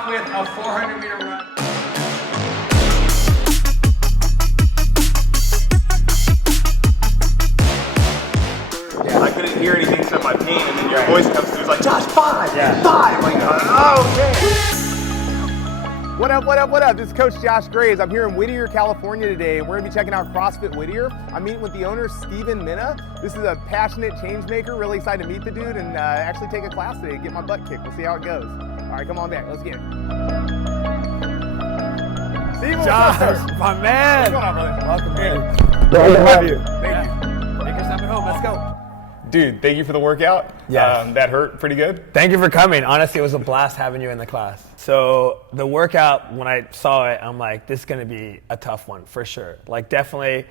off with a 400-meter run. I couldn't hear anything except my pain, and then your voice comes through. It's like, Josh, 5! Yeah. 5! I'm like, oh, okay. What up, what up, what up? This is Coach Josh Graves. I'm here in Whittier, California today, and we're gonna be checking out CrossFit Whittier. I'm meeting with the owner, Steven Mena. This is a passionate change maker. Really excited to meet the dude and actually take a class today, get my butt kicked. We'll see how it goes. All right, come on back, let's get it. Steven, Josh, what's up, sir? my man. What's going on, brother? Welcome, man. Glad to have you. Thank you. Take yourself at home. Let's go. Dude, thank you for the workout. Yes. That hurt pretty good. Thank you for coming. Honestly, it was a blast having you in the class. So the workout, when I saw it, I'm like, this is going to be a tough one for sure. Like definitely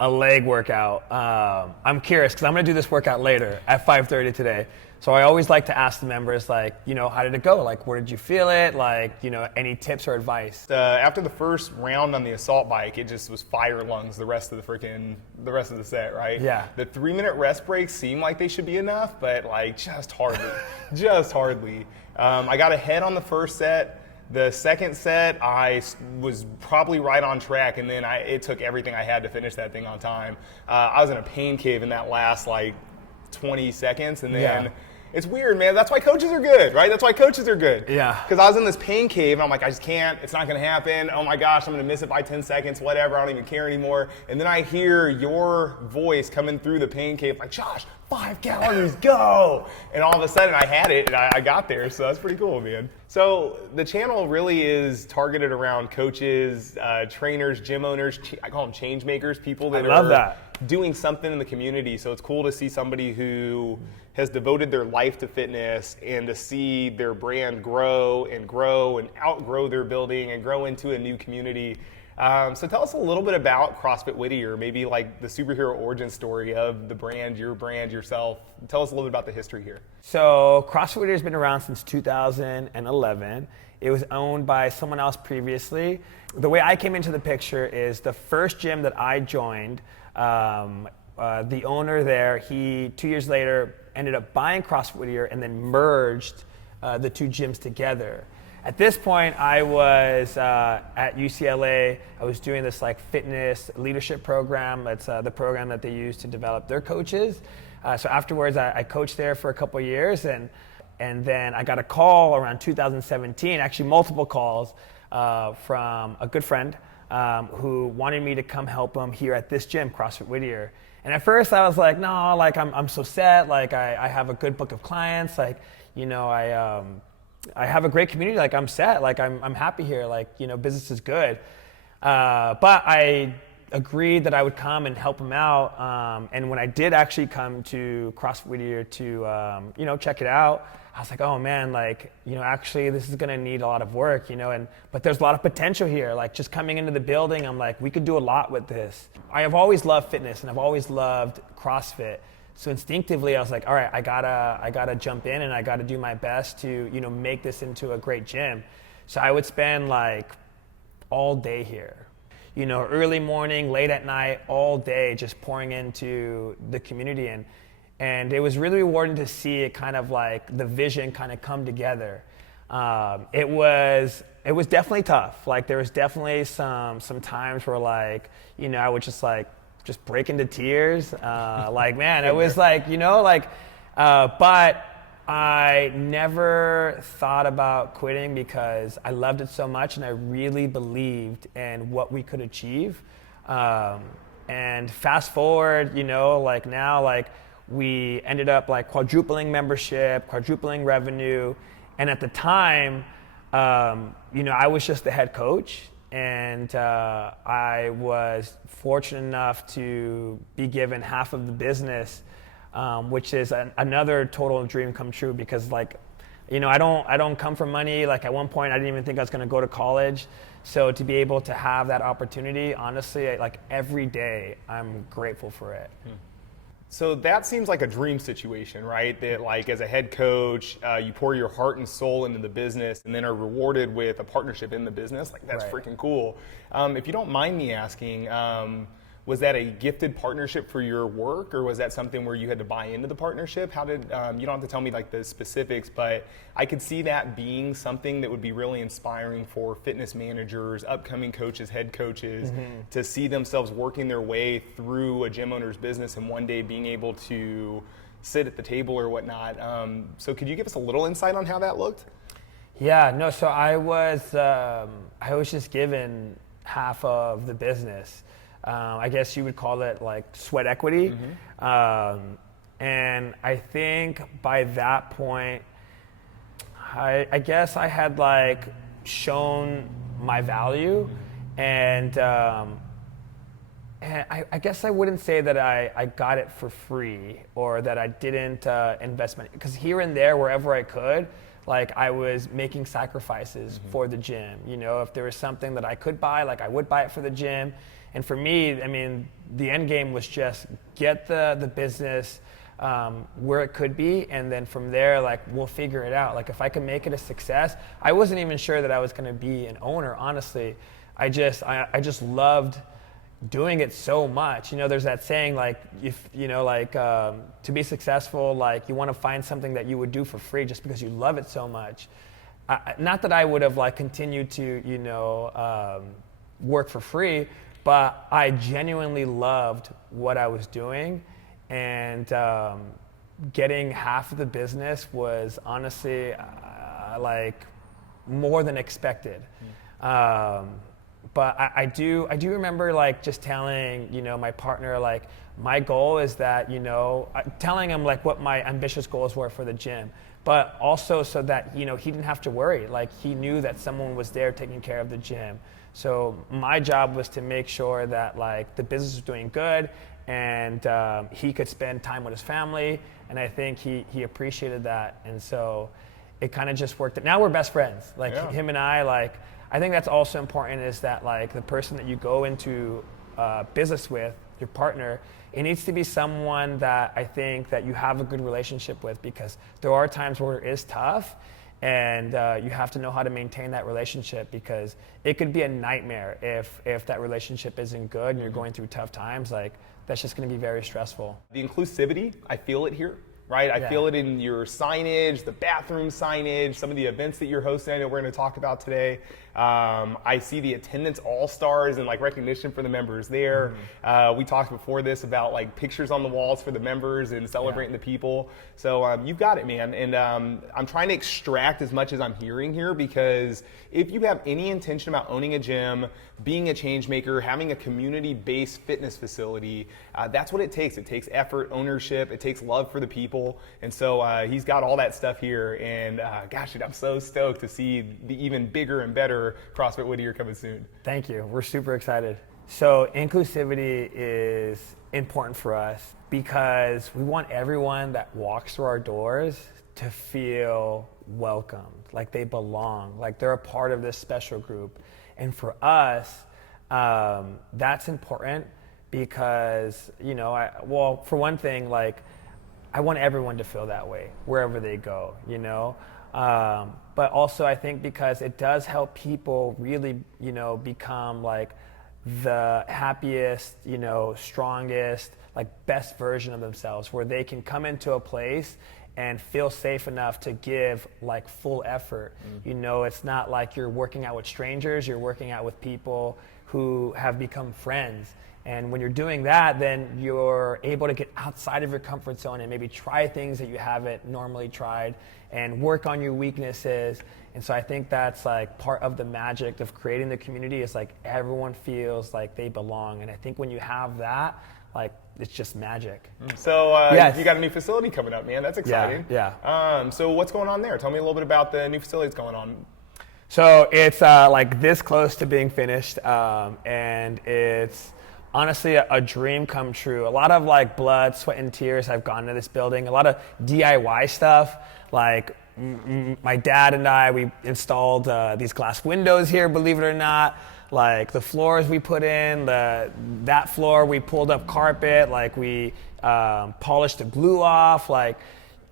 a leg workout. I'm curious because I'm going to do this workout later at 5:30 today. So I always like to ask the members, like, you know, how did it go? Like, where did you feel it? Like, you know, any tips or advice? After the first round on the assault bike, it just was fire lungs the rest of the set, right? Yeah. The 3-minute rest breaks seem like they should be enough, but like just hardly. I got ahead on the first set. The second set, I was probably right on track, and then it took everything I had to finish that thing on time. I was in a pain cave in that last like 20 seconds, and then it's weird, man. That's why coaches are good, right? That's why coaches are good. Yeah. Because I was in this pain cave, and I'm like, I just can't. It's not going to happen. Oh my gosh, I'm going to miss it by 10 seconds, whatever. I don't even care anymore. And then I hear your voice coming through the pain cave, like, Josh, 5 calories, go! And all of a sudden, I had it, and I got there. So that's pretty cool, man. So the channel really is targeted around coaches, trainers, gym owners. I call them change makers, people that are doing something in the community. So it's cool to see somebody who has devoted their life to fitness and to see their brand grow and outgrow their building and grow into a new community. So tell us a little bit about CrossFit Whittier, maybe like the superhero origin story of the brand, yourself. Tell us a little bit about the history here. So CrossFit Whittier has been around since 2011. It was owned by someone else previously. The way I came into the picture is the first gym that I joined, the owner there, he 2 years later ended up buying CrossFit Whittier and then merged the two gyms together. At this point, I was at UCLA. I was doing this like fitness leadership program. It's the program that they use to develop their coaches. So afterwards, I coached there for a couple of years, and then I got a call around 2017, actually multiple calls from a good friend who wanted me to come help him here at this gym, CrossFit Whittier. And at first, I was like, no, like I'm so set. Like I have a good book of clients. Like, you know, I have a great community, like I'm set, like I'm happy here, like, you know, business is good. But I agreed that I would come and help him out. And when I did actually come to CrossFit Whittier to, you know, check it out, I was like, oh man, like, you know, actually this is gonna need a lot of work, you know, but there's a lot of potential here. Like just coming into the building, I'm like, we could do a lot with this. I have always loved fitness and I've always loved CrossFit. So instinctively, I was like, all right, I gotta jump in and I gotta do my best to, you know, make this into a great gym. So I would spend like all day here, you know, early morning, late at night, all day, just pouring into the community. And it was really rewarding to see it kind of like the vision kind of come together. It was definitely tough. Like there was definitely some times where like, you know, I would just break into tears. Like, man, it was like, you know, like, but I never thought about quitting because I loved it so much and I really believed in what we could achieve. And fast forward, you know, like now, like we ended up like quadrupling membership, quadrupling revenue. And at the time, you know, I was just the head coach. And I was fortunate enough to be given half of the business, which is another total dream come true because, like, you know, I don't come from money. Like at one point, I didn't even think I was going to go to college. So to be able to have that opportunity, honestly, like every day, I'm grateful for it. So that seems like a dream situation, right? That like as a head coach, you pour your heart and soul into the business and then are rewarded with a partnership in the business. Like that's freaking cool. If you don't mind me asking, was that a gifted partnership for your work, or was that something where you had to buy into the partnership? How did, you don't have to tell me like the specifics, but I could see that being something that would be really inspiring for fitness managers, upcoming coaches, head coaches, to see themselves working their way through a gym owner's business and one day being able to sit at the table or whatnot. So could you give us a little insight on how that looked? Yeah, no, so I was just given half of the business. I guess you would call it like sweat equity. And I think by that point, I guess I had like shown my value, and I guess I wouldn't say that I got it for free or that I didn't invest money, because here and there, wherever I could, like I was making sacrifices for the gym. You know, if there was something that I could buy, like I would buy it for the gym. And for me, I mean, the end game was just get the business where it could be, and then from there, like we'll figure it out. Like if I could make it a success, I wasn't even sure that I was going to be an owner. Honestly, I just loved doing it so much. You know, there's that saying like, if you know, like to be successful, like you want to find something that you would do for free just because you love it so much. Not that I would have like continued to, you know, work for free, but I genuinely loved what I was doing, and getting half of the business was honestly like more than expected. But I do remember like just telling, you know, my partner, like my goal is that, you know, telling him like what my ambitious goals were for the gym, but also so that, you know, he didn't have to worry. Like he knew that someone was there taking care of the gym. So my job was to make sure that like the business was doing good, and he could spend time with his family. And I think he appreciated that. And so it kind of just worked. Now we're best friends. Like him and I, like, I think that's also important, is that like the person that you go into business with, your partner, it needs to be someone that I think that you have a good relationship with, because there are times where it is tough, and you have to know how to maintain that relationship, because it could be a nightmare if that relationship isn't good and you're going through tough times. Like that's just going to be very stressful. The inclusivity, I feel it here. Right? I feel it in your signage, the bathroom signage, some of the events that you're hosting, I know we're going to talk about today. I see the attendance all-stars and like recognition for the members there. We talked before this about like pictures on the walls for the members and celebrating the people. So you've got it, man. And I'm trying to extract as much as I'm hearing here, because if you have any intention about owning a gym, being a change maker, having a community-based fitness facility, that's what it takes. It takes effort, ownership, it takes love for the people. And so he's got all that stuff here. And gosh, dude, I'm so stoked to see the even bigger and better CrossFit Whittier coming soon. Thank you. We're super excited. So inclusivity is important for us because we want everyone that walks through our doors to feel welcomed, like they belong, like they're a part of this special group. And for us, that's important because, you know, well, for one thing, like, I want everyone to feel that way wherever they go, you know? But also I think because it does help people really, you know, become like the happiest, you know, strongest, like best version of themselves, where they can come into a place and feel safe enough to give like full effort. You know, it's not like you're working out with strangers, you're working out with people who have become friends. And when you're doing that, then you're able to get outside of your comfort zone and maybe try things that you haven't normally tried and work on your weaknesses. And so I think that's like part of the magic of creating the community, is like everyone feels like they belong. And I think when you have that, like it's just magic. So Yes. You got a new facility coming up, man. That's exciting. Yeah. So what's going on there? Tell me a little bit about the new facility that's going on. So it's like this close to being finished, and it's honestly a dream come true. A lot of like blood, sweat, and tears have gone into this building. A lot of DIY stuff. Like my dad and I, we installed these glass windows here, believe it or not. Like the floors we put in, that floor we pulled up carpet. Like we polished the glue off. Like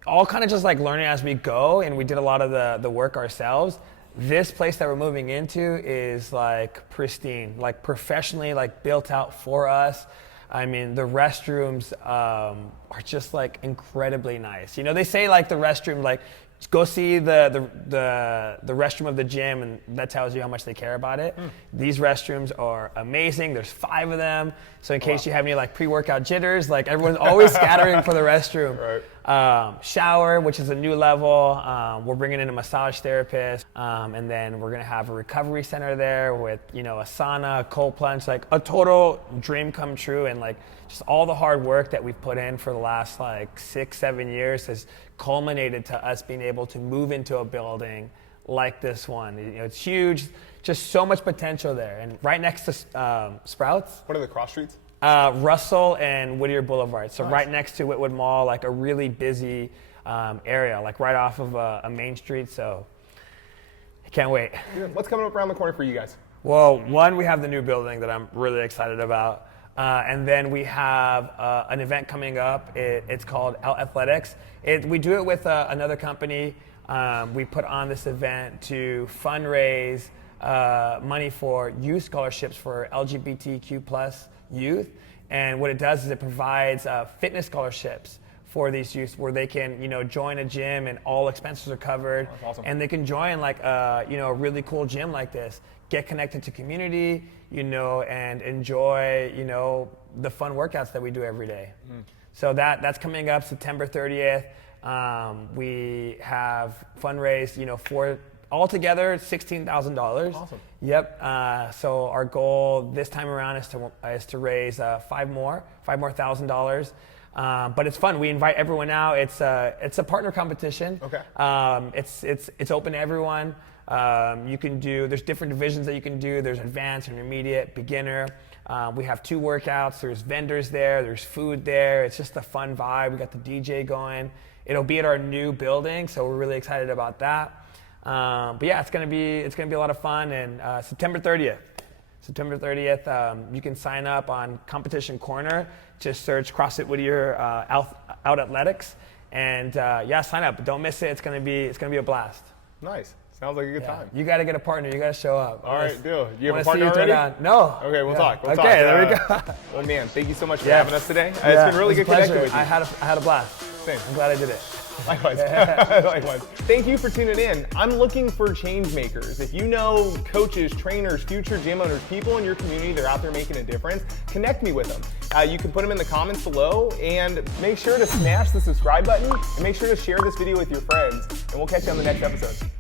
all kind of just like learning as we go, and we did a lot of the work ourselves. This place that we're moving into is like pristine, like professionally like built out for us. I mean, the restrooms are just like incredibly nice. You know, they say like the restroom, like go see the restroom of the gym, and that tells you how much they care about it. These restrooms are amazing. There's 5 of them. So in case you have any like pre-workout jitters, like everyone's always scattering for the restroom. Right. Shower, which is a new level. We're bringing in a massage therapist, and then we're gonna have a recovery center there with, you know, a sauna, cold plunge, like a total dream come true. And like just all the hard work that we've put in for the last like 6-7 years has culminated to us being able to move into a building like this one. You know, it's huge, just so much potential there. And right next to Sprouts. What are the cross streets? Russell and Whittier Boulevard. So Nice. right next to Whitwood Mall, like a really busy area, like right off of a main street. So I can't wait. What's coming up around the corner for you guys? Well, one, we have the new building that I'm really excited about. And then we have an event coming up. It's called Out Athletics. We do it with another company. We put on this event to fundraise money for youth scholarships for LGBTQ plus youth. And what it does is it provides fitness scholarships for these youth where they can, you know, join a gym and all expenses are covered. That's awesome. And they can join like you know, a really cool gym like this, get connected to community, you know, and enjoy, you know, the fun workouts that we do every day. So that's coming up September 30th. We have fundraised, you know, for altogether $16,000. Awesome. Yep. So our goal this time around is to raise $5 more $1,000. But it's fun. We invite everyone out. It's a partner competition. Okay. It's open to everyone. You can do. There's different divisions that you can do. There's advanced, intermediate, beginner. We have 2 workouts. There's vendors there. There's food there. It's just a fun vibe. We got the DJ going. It'll be at our new building, so we're really excited about that. But yeah, it's gonna be a lot of fun. And September 30th. You can sign up on Competition Corner. Just search CrossFit Whittier Out Athletics, and yeah, sign up. But don't miss it. It's gonna be a blast. Nice. Sounds like a good time. You got to get a partner. You got to show up. All right, deal. You have a Wanna see partner you already? No. Okay, we'll talk. We'll talk. There we go. Well, man, thank you so much for Yeah. having us today. It's Yeah, been really it was good a connecting pleasure. with you. I had a blast. Same. I'm glad I did it. Likewise. Likewise. Thank you for tuning in. I'm looking for change makers. If you know coaches, trainers, future gym owners, people in your community that are out there making a difference, connect me with them. You can put them in the comments below, and make sure to smash the subscribe button and make sure to share this video with your friends. And we'll catch you on the next episode.